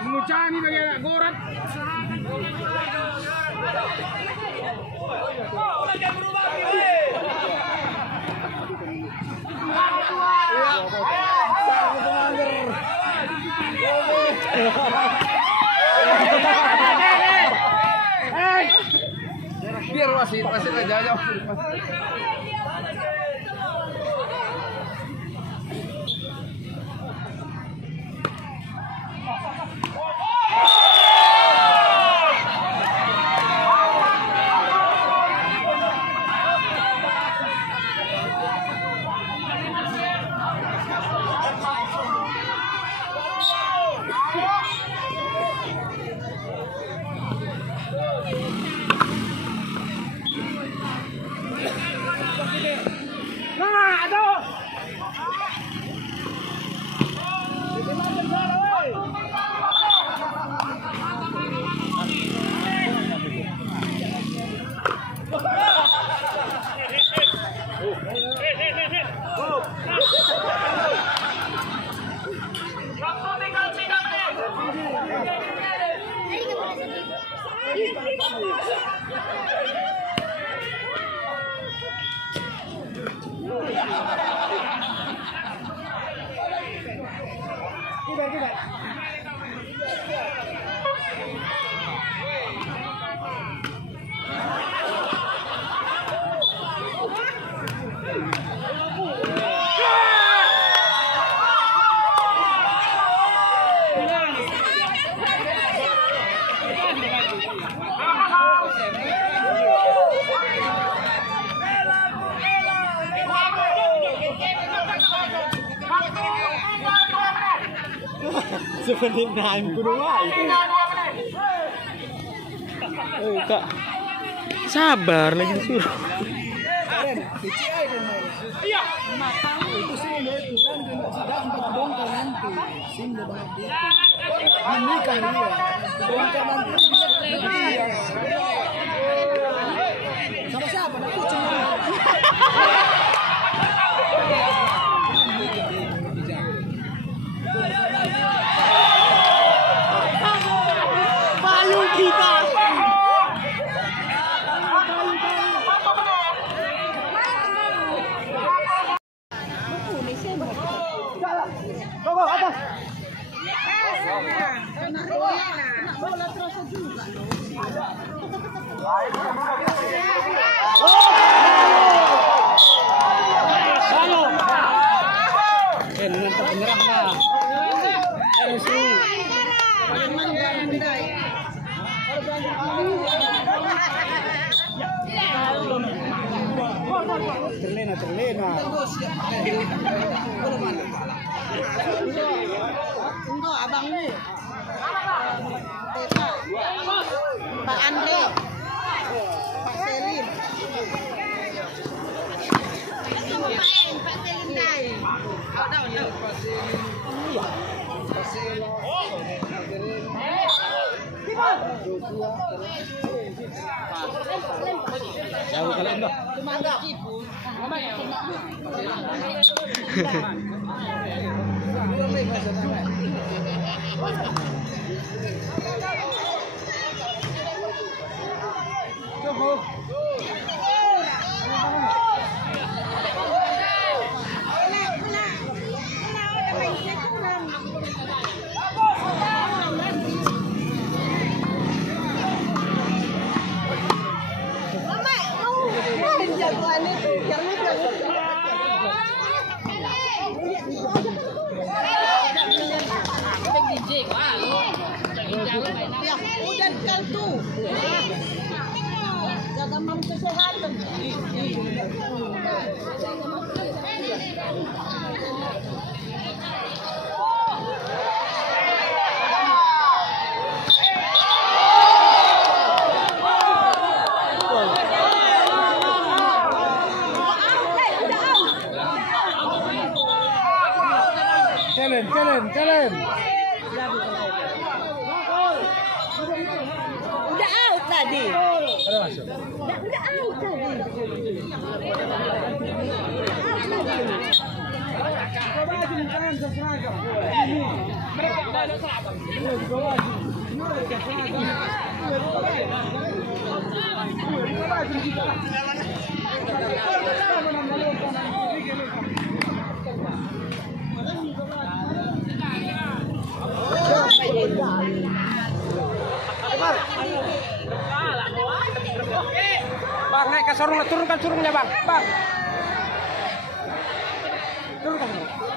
Mengucani bagaimana gorat. Biar wasit aja jauh. Sebenarnya kudu wae. Kak. Sabar lagi disuruh. Iya. Itu sih yang dari kita sudah untuk bongkar nanti. Sehingga banget dia. Menikah dia. Bongkar nanti bisa dia. Sama siapa? Nak kucing. Payu kita. Go, atas. Bola terasa juga. Halo. Nanti penyerang lah. Terlena. Enggak, abang nih. Pak Andre. Pak Selin. Pak Selin dai. Jauh kalian dah. Jagoan itu yang udah kan tuh jaga mam kesehatan. Kalem. Udah out tadi. Ada masuk. Udah out tadi. Bang, naik ke sorong, turunkan surungnya bang. Bang. Turunkan.